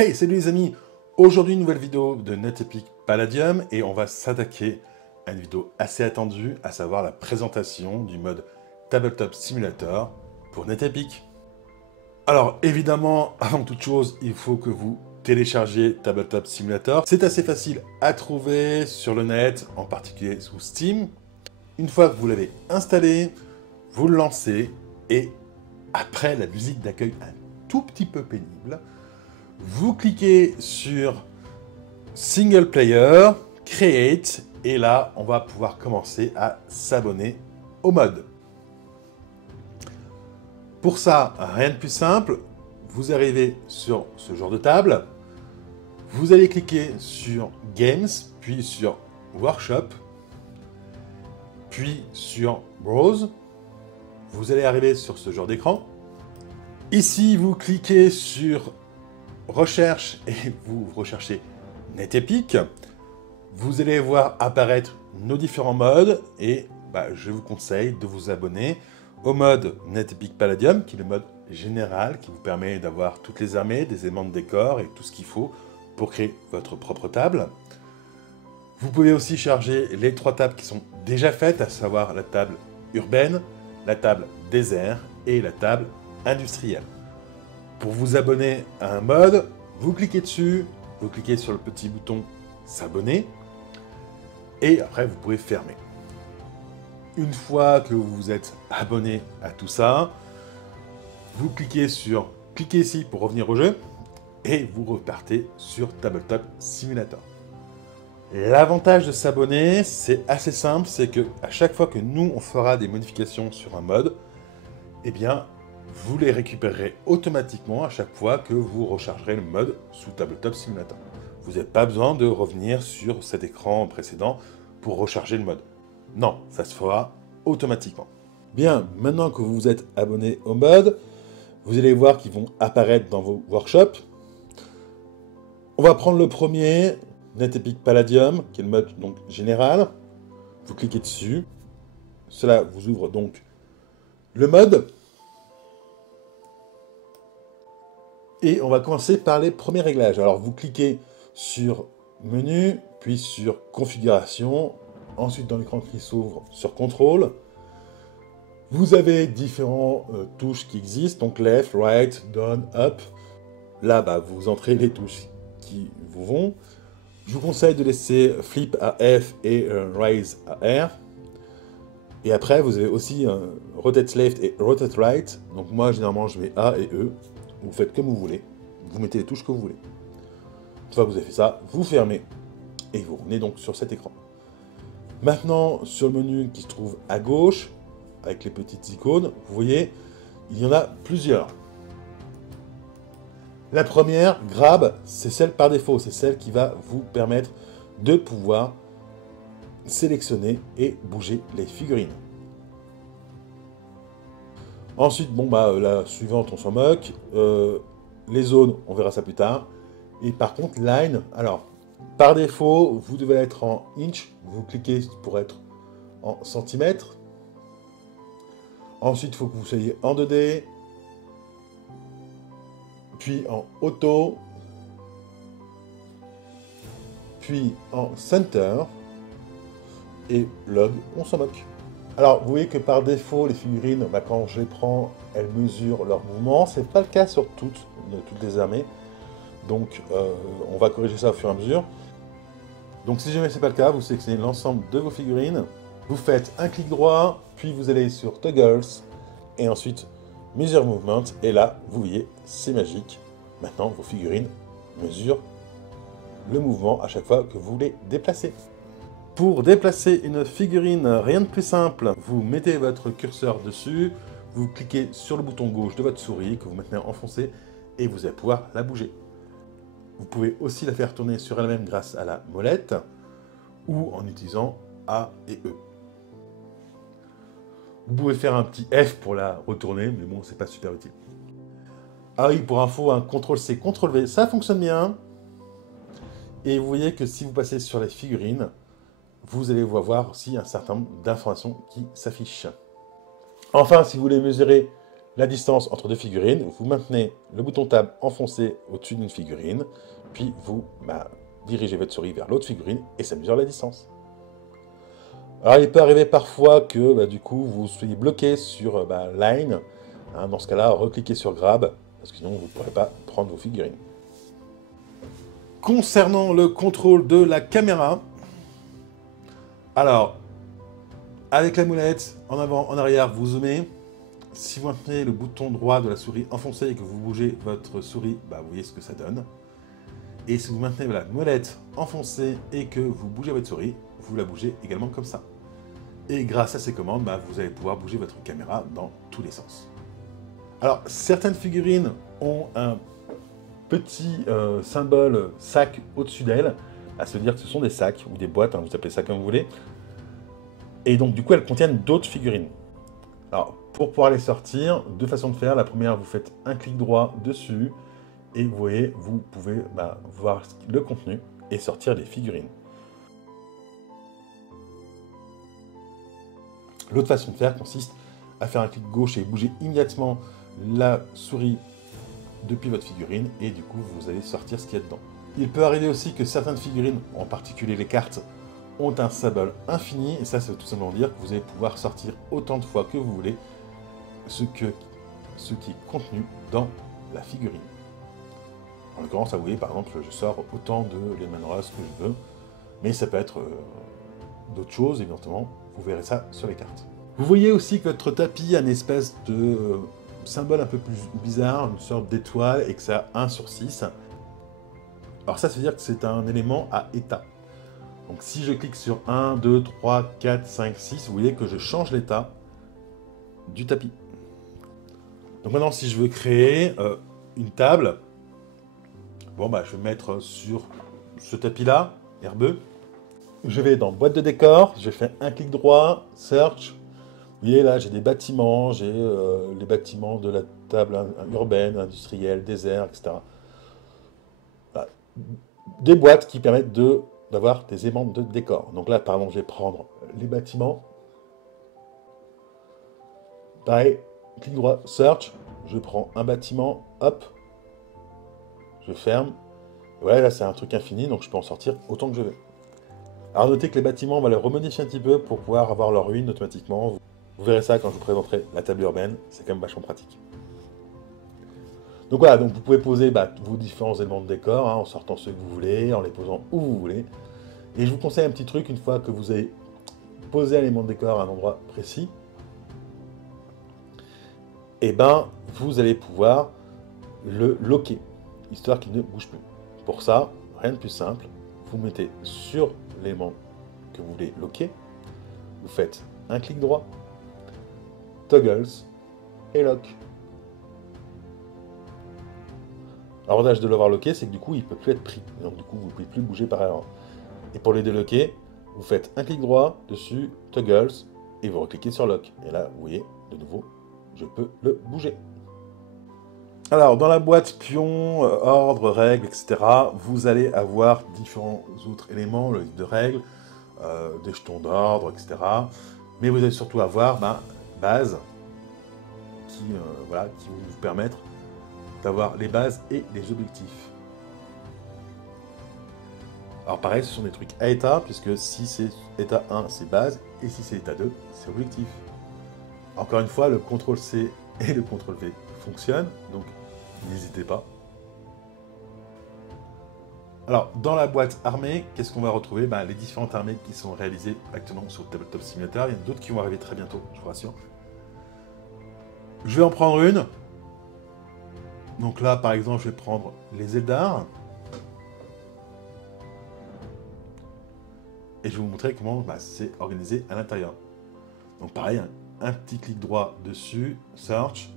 Hey, salut les amis! Aujourd'hui, une nouvelle vidéo de NetEpic Palladium et on va s'attaquer à une vidéo assez attendue, à savoir la présentation du mode Tabletop Simulator pour NetEpic. Alors évidemment, avant toute chose, il faut que vous téléchargiez Tabletop Simulator. C'est assez facile à trouver sur le net, en particulier sous Steam. Une fois que vous l'avez installé, vous le lancez et après la musique d'accueil un tout petit peu pénible, vous cliquez sur Single Player, Create, et là, on va pouvoir commencer à s'abonner au mode. Pour ça, rien de plus simple, vous arrivez sur ce genre de table, vous allez cliquer sur Games, puis sur Workshop, puis sur Browse. Vous allez arriver sur ce genre d'écran. Ici, vous cliquez sur Recherche et vous recherchez NetEpic. Vous allez voir apparaître nos différents modes et je vous conseille de vous abonner au mode NetEpic Palladium, qui est le mode général, qui vous permet d'avoir toutes les armées, des éléments de décor et tout ce qu'il faut pour créer votre propre table. Vous pouvez aussi charger les 3 tables qui sont déjà faites, à savoir la table urbaine, la table désert et la table industrielle. Pour vous abonner à un mode, vous cliquez dessus, vous cliquez sur le petit bouton s'abonner et après vous pouvez fermer. Une fois que vous vous êtes abonné à tout ça, vous cliquez ici pour revenir au jeu et vous repartez sur Tabletop Simulator. L'avantage de s'abonner, c'est assez simple, c'est que à chaque fois que nous on fera des modifications sur un mode, eh bien vous les récupérerez automatiquement à chaque fois que vous rechargerez le mode sous Tabletop Simulator. Vous n'avez pas besoin de revenir sur cet écran précédent pour recharger le mode. Non, ça se fera automatiquement. Bien, maintenant que vous vous êtes abonné au mode, vous allez voir qu'ils vont apparaître dans vos workshops. On va prendre le premier, NetEpic Palladium, qui est le mode donc général. Vous cliquez dessus. Cela vous ouvre donc le mode. Et on va commencer par les premiers réglages. Alors vous cliquez sur Menu, puis sur Configuration, ensuite dans l'écran qui s'ouvre sur Contrôle. Vous avez différents touches qui existent, donc Left, Right, Down, Up. Là, vous entrez les touches qui vous vont. Je vous conseille de laisser Flip à F et Raise à R. Et après, vous avez aussi Rotate Left et Rotate Right. Donc moi, généralement, je mets A et E. Vous faites comme vous voulez, vous mettez les touches que vous voulez. Une fois que vous avez fait ça, vous fermez et vous revenez donc sur cet écran. Maintenant, sur le menu qui se trouve à gauche, avec les petites icônes, vous voyez, il y en a plusieurs. La première, Grab, c'est celle par défaut, c'est celle qui va vous permettre de pouvoir sélectionner et bouger les figurines. Ensuite, la suivante, on s'en moque. Les zones, on verra ça plus tard. Et par contre, line, alors, par défaut, vous devez être en inch. Vous cliquez pour être en centimètres. Ensuite, il faut que vous soyez en 2D. Puis en auto. Puis en center. Et log, on s'en moque. Alors, vous voyez que par défaut, les figurines, quand je les prends, elles mesurent leur mouvement. Ce n'est pas le cas sur toutes les armées. Donc, on va corriger ça au fur et à mesure. Donc, si jamais ce n'est pas le cas, vous sélectionnez l'ensemble de vos figurines. Vous faites un clic droit, puis vous allez sur Toggles, et ensuite Measure Movement. Et là, vous voyez, c'est magique. Maintenant, vos figurines mesurent le mouvement à chaque fois que vous les déplacez. Pour déplacer une figurine, rien de plus simple, vous mettez votre curseur dessus, vous cliquez sur le bouton gauche de votre souris que vous maintenez enfoncé et vous allez pouvoir la bouger. Vous pouvez aussi la faire tourner sur elle-même grâce à la molette ou en utilisant A et E. Vous pouvez faire un petit F pour la retourner, mais bon, c'est pas super utile. Ah oui, pour info, un CTRL-C, CTRL-V, ça fonctionne bien. Et vous voyez que si vous passez sur les figurines, vous allez voir aussi un certain nombre d'informations qui s'affichent. Enfin, si vous voulez mesurer la distance entre deux figurines, vous maintenez le bouton Tab enfoncé au-dessus d'une figurine, puis vous dirigez votre souris vers l'autre figurine et ça mesure la distance. Alors il peut arriver parfois que du coup vous soyez bloqué sur Line. Dans ce cas-là, recliquez sur Grab, parce que sinon vous ne pourrez pas prendre vos figurines. Concernant le contrôle de la caméra, alors, avec la molette, en avant, en arrière, vous zoomez. Si vous maintenez le bouton droit de la souris enfoncé et que vous bougez votre souris, vous voyez ce que ça donne. Et si vous maintenez la molette enfoncée et que vous bougez votre souris, vous la bougez également comme ça. Et grâce à ces commandes, vous allez pouvoir bouger votre caméra dans tous les sens. Alors, certaines figurines ont un petit symbole sac au-dessus d'elles, à se dire que ce sont des sacs ou des boîtes, vous appelez ça comme vous voulez. Et donc, du coup, elles contiennent d'autres figurines. Alors, pour pouvoir les sortir, deux façons de faire. La première, vous faites un clic droit dessus, et vous voyez, vous pouvez voir le contenu et sortir les figurines. L'autre façon de faire consiste à faire un clic gauche et bouger immédiatement la souris depuis votre figurine, et du coup, vous allez sortir ce qu'il y a dedans. Il peut arriver aussi que certaines figurines, en particulier les cartes, ont un symbole infini, et ça, ça veut tout simplement dire que vous allez pouvoir sortir autant de fois que vous voulez ce qui est contenu dans la figurine. En l'occurrence, vous voyez, par exemple, je sors autant de Lehman Russ que je veux, mais ça peut être d'autres choses, évidemment, vous verrez ça sur les cartes. Vous voyez aussi que votre tapis a une espèce de symbole un peu plus bizarre, une sorte d'étoile, et que ça a 1 sur 6. Alors ça veut dire que c'est un élément à état. Donc si je clique sur 1, 2, 3, 4, 5, 6, vous voyez que je change l'état du tapis. Donc maintenant, si je veux créer une table, je vais mettre sur ce tapis-là, herbeux. Je vais dans boîte de décor, je fais un clic droit, search. Vous voyez là, j'ai des bâtiments, j'ai les bâtiments de la table urbaine, industrielle, désert, etc. Voilà. Des boîtes qui permettent d'avoir des éléments de décor. Donc là, par exemple, je vais prendre les bâtiments. Pareil, clic droit, search, je prends un bâtiment, hop, je ferme. Ouais, là c'est un truc infini, donc je peux en sortir autant que je veux. Alors notez que les bâtiments, on va les remodifier un petit peu pour pouvoir avoir leur ruine automatiquement. Vous verrez ça quand je vous présenterai la table urbaine, c'est quand même vachement pratique. Donc voilà, donc vous pouvez poser vos différents éléments de décor, en sortant ceux que vous voulez, en les posant où vous voulez. Et je vous conseille un petit truc, une fois que vous avez posé un élément de décor à un endroit précis, vous allez pouvoir le locker, histoire qu'il ne bouge plus. Pour ça, rien de plus simple, vous mettez sur l'élément que vous voulez locker, vous faites un clic droit, toggles et lock. L'avantage de l'avoir locké, c'est que du coup, il ne peut plus être pris. Donc du coup, vous ne pouvez plus bouger par erreur. Et pour le déloquer, vous faites un clic droit dessus, toggles, et vous recliquez sur lock. Et là, vous voyez, de nouveau, je peux le bouger. Alors, dans la boîte pion, ordre, règles, etc., vous allez avoir différents autres éléments, le livre de règles, des jetons d'ordre, etc. Mais vous allez surtout avoir base qui vont vous permettre d'avoir les bases et les objectifs. Alors pareil, ce sont des trucs à état, puisque si c'est état 1, c'est base, et si c'est état 2, c'est objectif. Encore une fois, le CTRL-C et le CTRL-V fonctionnent, donc n'hésitez pas. Alors, dans la boîte armée, qu'est-ce qu'on va retrouver? Les différentes armées qui sont réalisées actuellement sur Tabletop Simulator. Il y en a d'autres qui vont arriver très bientôt, je vous rassure. Je vais en prendre une. Donc là, par exemple, je vais prendre les Eldar. Et je vais vous montrer comment c'est organisé à l'intérieur. Donc pareil, un petit clic droit dessus, Search.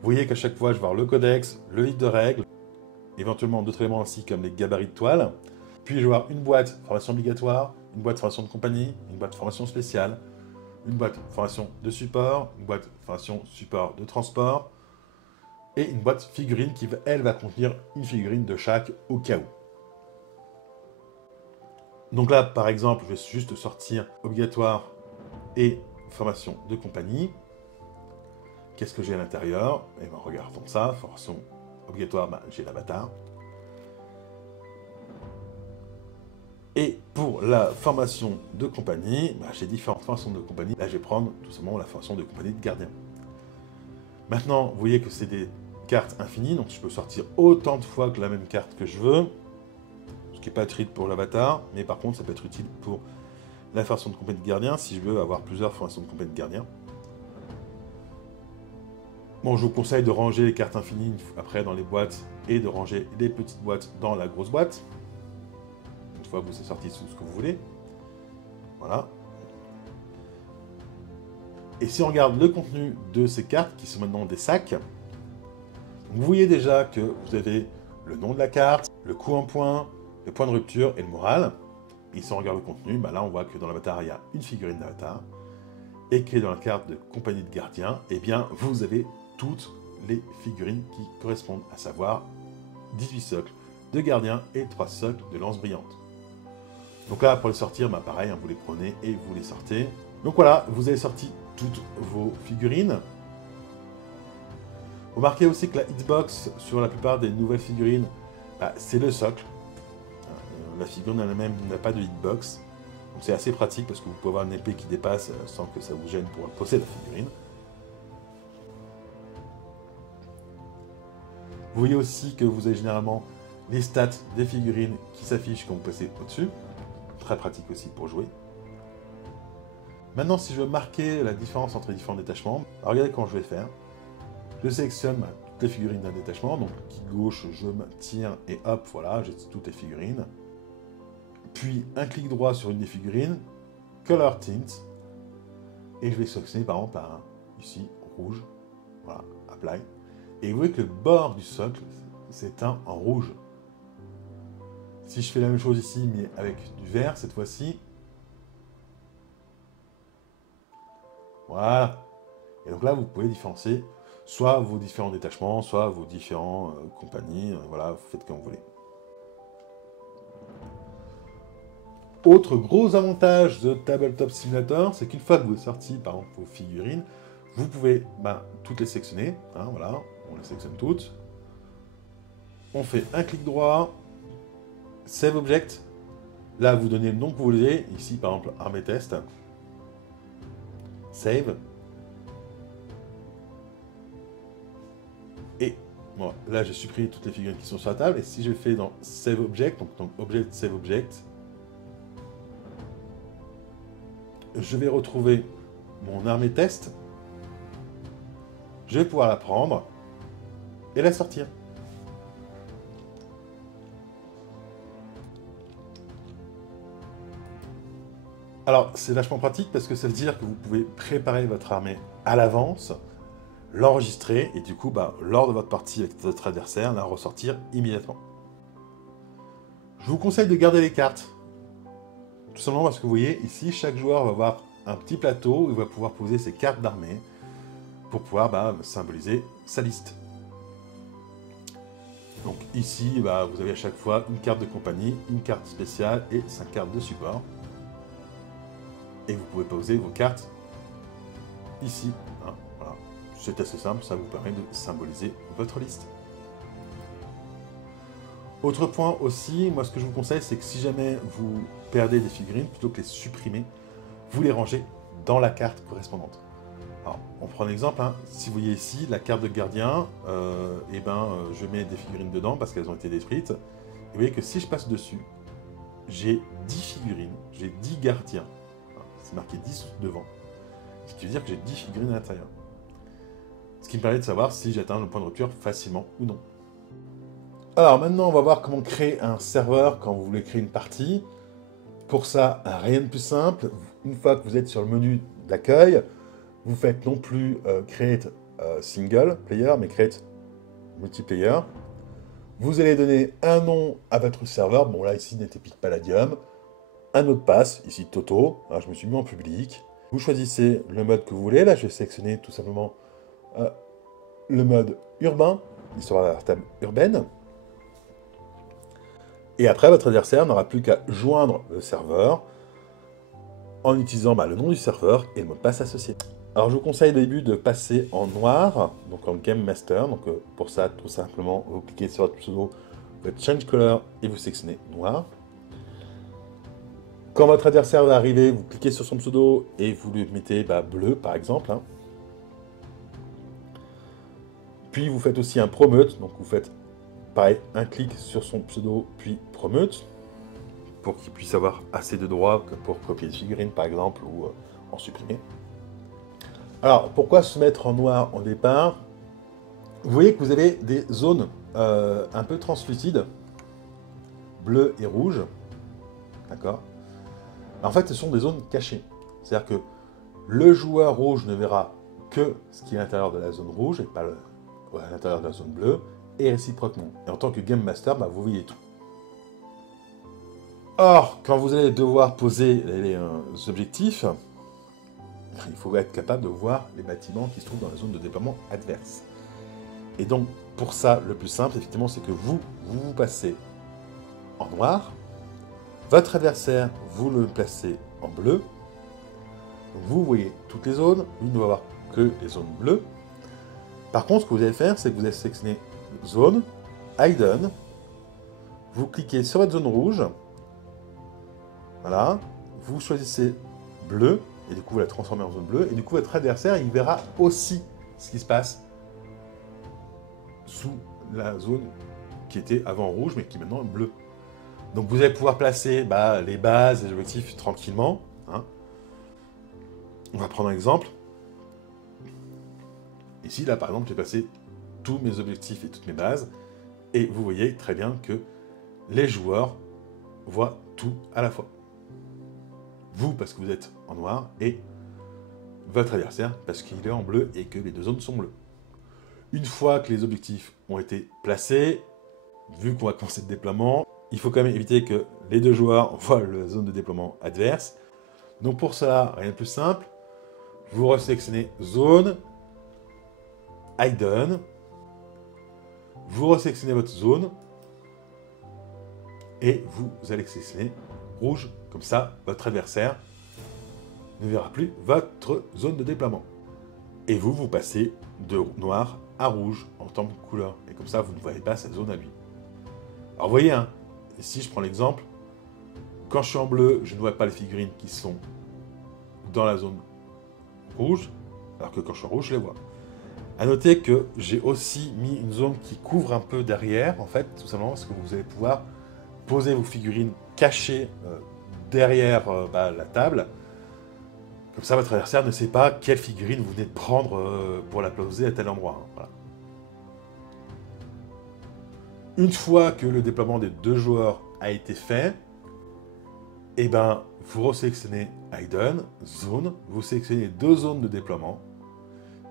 Vous voyez qu'à chaque fois, je vais voir le codex, le livre de règles, éventuellement d'autres éléments ainsi comme les gabarits de toile. Puis je vais voir une boîte formation obligatoire, une boîte formation de compagnie, une boîte formation spéciale, une boîte formation de support, une boîte formation support de transport, et une boîte figurine qui, elle, va contenir une figurine de chaque au cas où. Donc là, par exemple, je vais juste sortir obligatoire et formation de compagnie. Qu'est-ce que j'ai à l'intérieur? Et ben regardons ça, formation obligatoire, ben, j'ai l'avatar. Et pour la formation de compagnie, ben, j'ai différentes formations de compagnie. Là, je vais prendre tout simplement la formation de compagnie de gardien. Maintenant, vous voyez que c'est des cartes infinies, donc je peux sortir autant de fois que la même carte que je veux, ce qui n'est pas utile pour l'avatar, mais par contre, ça peut être utile pour la formation de compagnie de gardien, si je veux avoir plusieurs formations de compagnie de gardien. Bon, je vous conseille de ranger les cartes infinies après dans les boîtes et de ranger les petites boîtes dans la grosse boîte. Une fois que vous avez sorti tout ce que vous voulez. Voilà. Et si on regarde le contenu de ces cartes, qui sont maintenant des sacs, vous voyez déjà que vous avez le nom de la carte, le coup en point, le point de rupture et le moral. Et si on regarde le contenu, bah là on voit que dans l'avatar, il y a une figurine d'avatar. Et que dans la carte de compagnie de gardien, eh bien, vous avez toutes les figurines qui correspondent, à savoir 18 socles de gardien et 3 socles de lance brillante. Donc là, pour les sortir, bah pareil, hein, vous les prenez et vous les sortez. Donc voilà, vous avez sorti toutes vos figurines. Remarquez aussi que la hitbox sur la plupart des nouvelles figurines, bah, c'est le socle. La figurine elle-même n'a pas de hitbox. Donc c'est assez pratique parce que vous pouvez avoir une épée qui dépasse sans que ça vous gêne pour posséder la figurine. Vous voyez aussi que vous avez généralement les stats des figurines qui s'affichent quand vous passez au-dessus. Très pratique aussi pour jouer. Maintenant, si je veux marquer la différence entre les différents détachements, alors regardez comment je vais faire. Je sélectionne toutes les figurines d'un détachement, donc clic gauche, je me tire et hop, voilà, j'ai toutes les figurines. Puis un clic droit sur une des figurines, Color Tint, et je vais sélectionner par exemple par ici, rouge, voilà, Apply. Et vous voyez que le bord du socle s'éteint en rouge. Si je fais la même chose ici, mais avec du vert cette fois-ci, voilà. Et donc là, vous pouvez différencier soit vos différents détachements, soit vos différentes compagnies. Voilà, vous faites comme vous voulez. Autre gros avantage de Tabletop Simulator, c'est qu'une fois que vous avez sorti, par exemple, vos figurines, vous pouvez toutes les sélectionner. Hein, voilà, on les sélectionne toutes. On fait un clic droit, Save Object. Là, vous donnez le nom que vous voulez. Ici, par exemple, Armée Test. Save. Et bon, là, j'ai supprimé toutes les figurines qui sont sur la table. Et si je fais dans Save Object, donc Object, Save Object, je vais retrouver mon armée test. Je vais pouvoir la prendre et la sortir. Alors, c'est vachement pratique parce que ça veut dire que vous pouvez préparer votre armée à l'avance, l'enregistrer et du coup, lors de votre partie avec votre adversaire, la ressortir immédiatement. Je vous conseille de garder les cartes. Tout simplement parce que vous voyez, ici, chaque joueur va avoir un petit plateau où il va pouvoir poser ses cartes d'armée pour pouvoir symboliser sa liste. Donc ici, vous avez à chaque fois une carte de compagnie, une carte spéciale et 5 cartes de support. Et vous pouvez poser vos cartes ici. Hein, voilà. C'est assez simple, ça vous permet de symboliser votre liste. Autre point aussi, moi ce que je vous conseille, c'est que si jamais vous perdez des figurines, plutôt que les supprimer, vous les rangez dans la carte correspondante. Alors, on prend un exemple, hein. Si vous voyez ici la carte de gardien, je mets des figurines dedans parce qu'elles ont été détruites. Et vous voyez que si je passe dessus, j'ai 10 figurines, j'ai 10 gardiens. C'est marqué 10 devant. Ce qui veut dire que j'ai 10 figurines à l'intérieur. Ce qui me permet de savoir si j'atteins le point de rupture facilement ou non. Alors maintenant, on va voir comment créer un serveur quand vous voulez créer une partie. Pour ça, rien de plus simple. Une fois que vous êtes sur le menu d'accueil, vous faites non plus Create Single Player, mais Create Multiplayer. Vous allez donner un nom à votre serveur. Bon, là, ici, Netepic Palladium. Un mot de passe, ici Toto. Alors, je me suis mis en public. Vous choisissez le mode que vous voulez. Là, je vais sélectionner tout simplement le mode urbain. Il sera la table urbaine. Et après, votre adversaire n'aura plus qu'à joindre le serveur en utilisant le nom du serveur et le mot de passe associé. Alors je vous conseille au début de passer en noir, donc en Game Master. Donc pour ça, tout simplement, vous cliquez sur votre pseudo, vous faites Change Color et vous sélectionnez noir. Quand votre adversaire va arriver, vous cliquez sur son pseudo et vous lui mettez bleu par exemple. Hein. Puis vous faites aussi un promote, donc vous faites pareil, un clic sur son pseudo, puis promote, pour qu'il puisse avoir assez de droits pour copier une figurine par exemple, ou en supprimer. Alors, pourquoi se mettre en noir au départ? Vous voyez que vous avez des zones un peu translucides, bleu et rouge, d'accord? En fait, ce sont des zones cachées. C'est-à-dire que le joueur rouge ne verra que ce qui est à l'intérieur de la zone rouge et pas à l'intérieur de la zone bleue, et réciproquement. Et en tant que Game Master, vous voyez tout. Or, quand vous allez devoir poser les objectifs, il faut être capable de voir les bâtiments qui se trouvent dans la zone de déploiement adverse. Et donc, pour ça, le plus simple, effectivement, c'est que vous passez en noir, votre adversaire, vous le placez en bleu, vous voyez toutes les zones, lui ne va voir que les zones bleues. Par contre, ce que vous allez faire, c'est que vous allez sélectionner zone, hidden, vous cliquez sur votre zone rouge, voilà, vous choisissez bleu, et du coup vous la transformez en zone bleue, et du coup votre adversaire, il verra aussi ce qui se passe sous la zone qui était avant rouge, mais qui maintenant est bleue. Donc vous allez pouvoir placer les bases, les objectifs tranquillement. Hein. On va prendre un exemple. Ici, là par exemple, j'ai placé tous mes objectifs et toutes mes bases, et vous voyez très bien que les joueurs voient tout à la fois. Vous, parce que vous êtes en noir, et votre adversaire, parce qu'il est en bleu et que les deux zones sont bleues. Une fois que les objectifs ont été placés, vu qu'on va commencer le déploiement, il faut quand même éviter que les deux joueurs voient la zone de déploiement adverse. Donc pour ça, rien de plus simple, vous resélectionnez zone, hidden, vous resélectionnez votre zone, et vous allez sélectionner rouge, comme ça, votre adversaire ne verra plus votre zone de déploiement. Et vous passez de noir à rouge en tant que couleur. Et comme ça, vous ne voyez pas sa zone à lui. Alors vous voyez, hein, ici je prends l'exemple, quand je suis en bleu, je ne vois pas les figurines qui sont dans la zone rouge, alors que quand je suis en rouge, je les vois. A noter que j'ai aussi mis une zone qui couvre un peu derrière, en fait, tout simplement parce que vous allez pouvoir poser vos figurines cachées derrière la table. Comme ça, votre adversaire ne sait pas quelle figurine vous venez de prendre pour la poser à tel endroit. Hein, voilà. Une fois que le déploiement des deux joueurs a été fait, eh ben, vous resélectionnez Hidden, Zone, vous sélectionnez deux zones de déploiement,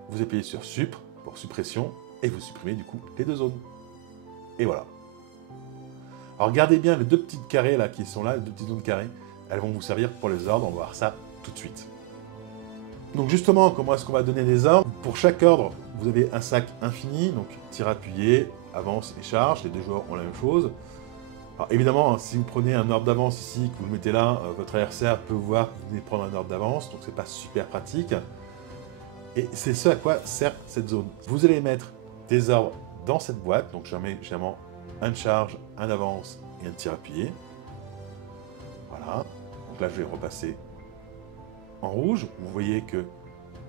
vous appuyez sur Sup pour suppression, et vous supprimez du coup les deux zones. Et voilà. Alors regardez bien les deux petites carrés là qui sont là, les deux petites zones carrées, elles vont vous servir pour les ordres, on va voir ça tout de suite. Donc justement, comment est-ce qu'on va donner des ordres? Pour chaque ordre, vous avez un sac infini, donc tir appuyé, avance et charge, les deux joueurs ont la même chose. Alors évidemment, si vous prenez un ordre d'avance ici, que vous le mettez là, votre adversaire peut voir que vous venez prendre un ordre d'avance, donc c'est pas super pratique. Et c'est ce à quoi sert cette zone. Vous allez mettre des ordres dans cette boîte, donc je mets généralement un charge, un avance et un tir appuyé. Voilà, donc là je vais repasser en rouge. Vous voyez que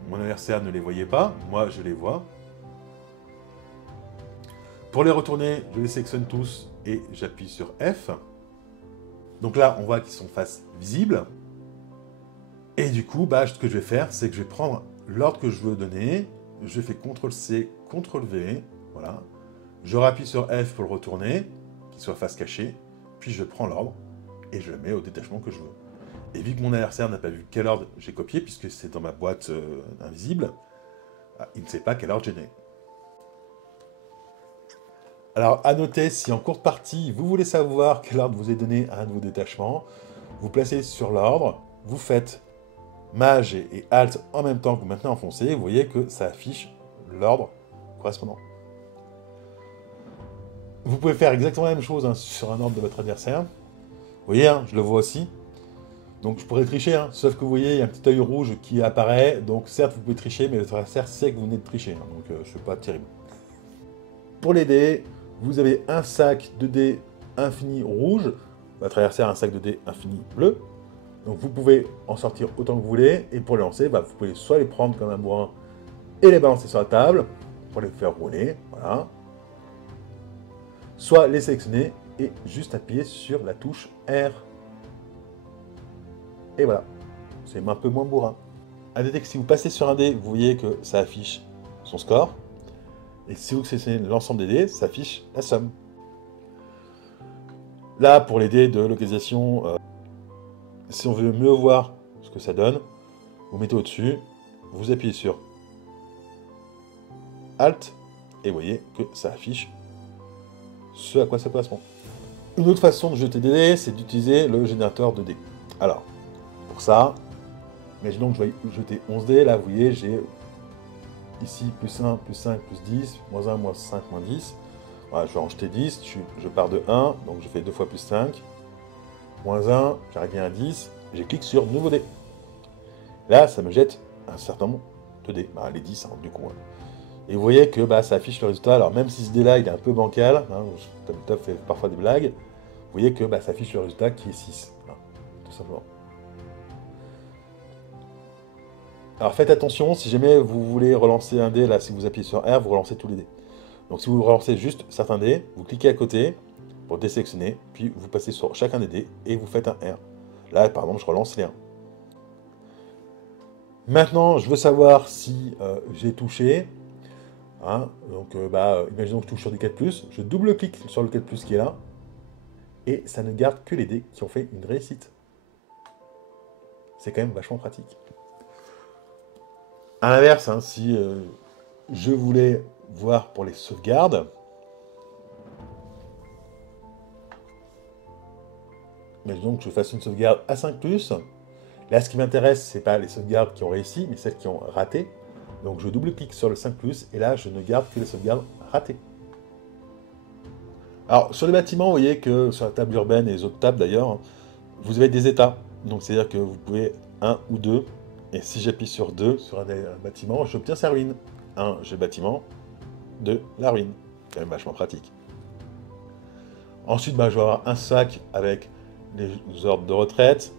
mon adversaire ne les voyait pas, moi je les vois. Pour les retourner, je les sélectionne tous et j'appuie sur F. Donc là, on voit qu'ils sont face visible. Et du coup, ce que je vais faire, c'est que je vais prendre l'ordre que je veux donner. Je fais CTRL-C, CTRL-V. Voilà. Je rappuie sur F pour le retourner, qu'il soit face cachée. Puis je prends l'ordre et je le mets au détachement que je veux. Et vu que mon adversaire n'a pas vu quel ordre j'ai copié, puisque c'est dans ma boîte invisible, il ne sait pas quel ordre j'ai donné. Alors, à noter, si en courte partie, vous voulez savoir quel ordre vous est donné à un de vos détachements, vous placez sur l'ordre, vous faites Maj et Alt en même temps que vous maintenez enfoncé, vous voyez que ça affiche l'ordre correspondant. Vous pouvez faire exactement la même chose sur un ordre de votre adversaire. Vous voyez, je le vois aussi. Donc je pourrais tricher, hein, sauf que vous voyez, il y a un petit œil rouge qui apparaît, donc certes vous pouvez tricher, mais votre adversaire sait que vous venez de tricher, hein, donc c'est pas terrible. Pour les dés, vous avez un sac de dés infini rouge, votre adversaire a un sac de dés infini bleu, donc vous pouvez en sortir autant que vous voulez, et pour les lancer, bah, vous pouvez soit les prendre comme un bourrin et les balancer sur la table, pour les faire rouler, voilà, soit les sélectionner et juste appuyer sur la touche R. Et voilà, c'est un peu moins bourrin. À noter que si vous passez sur un dé, vous voyez que ça affiche son score. Et si vous sélectionnez l'ensemble des dés, ça affiche la somme. Là, pour les dés de localisation, si on veut mieux voir ce que ça donne, vous mettez au-dessus, vous appuyez sur Alt, et vous voyez que ça affiche ce à quoi ça correspond. Une autre façon de jeter des dés, c'est d'utiliser le générateur de dés. Alors, pour ça, imaginons que je vais jeter 11 dés, là vous voyez, j'ai ici plus 1, plus 5, plus 10, moins 1, moins 5, moins 10. Voilà, je vais en jeter 10, je pars de 1, donc je fais 2 fois plus 5, moins 1, j'arrive bien à 10, et je clique sur Nouveau dé. Là, ça me jette un certain nombre de dés, bah, les 10 hein, du coup. Hein. Et vous voyez que bah, ça affiche le résultat, alors même si ce dé-là il est un peu bancal, hein, Tabletop fait parfois des blagues, vous voyez que bah, ça affiche le résultat qui est 6, voilà, tout simplement. Alors faites attention, si jamais vous voulez relancer un dé, là si vous appuyez sur R, vous relancez tous les dés. Donc si vous relancez juste certains dés, vous cliquez à côté pour désélectionner, puis vous passez sur chacun des dés et vous faites un R. Là par exemple je relance les 1. Maintenant je veux savoir si j'ai touché. Hein, donc imaginons que je touche sur des 4+, je double-clique sur le 4+, qui est là, et ça ne garde que les dés qui ont fait une réussite. C'est quand même vachement pratique. A l'inverse, hein, si je voulais voir pour les sauvegardes, imaginons que je fasse une sauvegarde à 5+, là ce qui m'intéresse, c'est pas les sauvegardes qui ont réussi, mais celles qui ont raté. Donc je double-clique sur le 5+, et là je ne garde que les sauvegardes ratées. Alors sur les bâtiments, vous voyez que sur la table urbaine et les autres tables d'ailleurs, vous avez des états. Donc c'est-à-dire que vous pouvez 1 ou 2, et si j'appuie sur 2 sur un bâtiment, j'obtiens sa ruine. 1, j'ai le bâtiment, 2, la ruine. C'est quand même vachement pratique. Ensuite, je vais avoir un sac avec les ordres de retraite,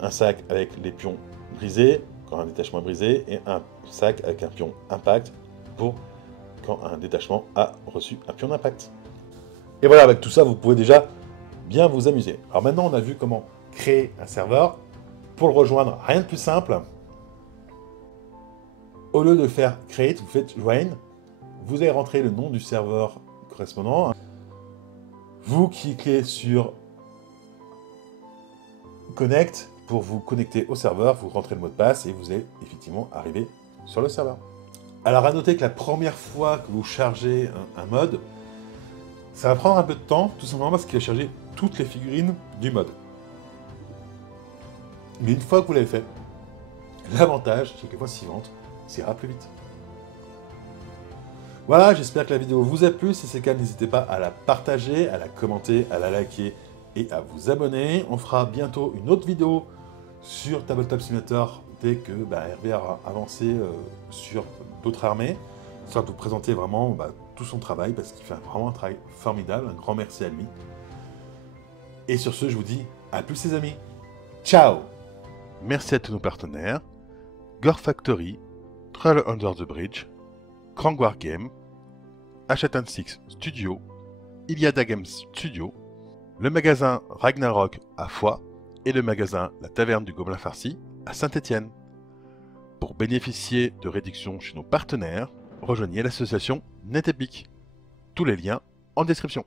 un sac avec les pions brisés, quand un détachement est brisé, et un sac avec un pion impact pour quand un détachement a reçu un pion d'impact. Et voilà, avec tout ça, vous pouvez déjà bien vous amuser. Alors maintenant, on a vu comment créer un serveur. Pour le rejoindre, rien de plus simple. Au lieu de faire create, vous faites join. Vous allez rentrer le nom du serveur correspondant. Vous cliquez sur connect pour vous connecter au serveur, vous rentrez le mot de passe et vous allez effectivement arriver sur le serveur. Alors à noter que la première fois que vous chargez un mode, ça va prendre un peu de temps, tout simplement parce qu'il va charger toutes les figurines du mode. Mais une fois que vous l'avez fait, l'avantage, c'est que les fois suivantes, ça ira plus vite. Voilà, j'espère que la vidéo vous a plu. Si c'est le cas, n'hésitez pas à la partager, à la commenter, à la liker et à vous abonner. On fera bientôt une autre vidéo sur Tabletop Simulator dès que Hervé aura avancé sur d'autres armées, histoire de vous présenter vraiment tout son travail, parce qu'il fait vraiment un travail formidable. Un grand merci à lui. Et sur ce, je vous dis à plus les amis. Ciao! Merci à tous nos partenaires, Gore Factory, Trail Under the Bridge, Krang Wargame, H&Six Studio, Iliada Games Studio, le magasin Ragnarok à Foix et le magasin La Taverne du Gobelin Farci à Saint-Étienne. Pour bénéficier de réductions chez nos partenaires, rejoignez l'association NetEpic. Tous les liens en description.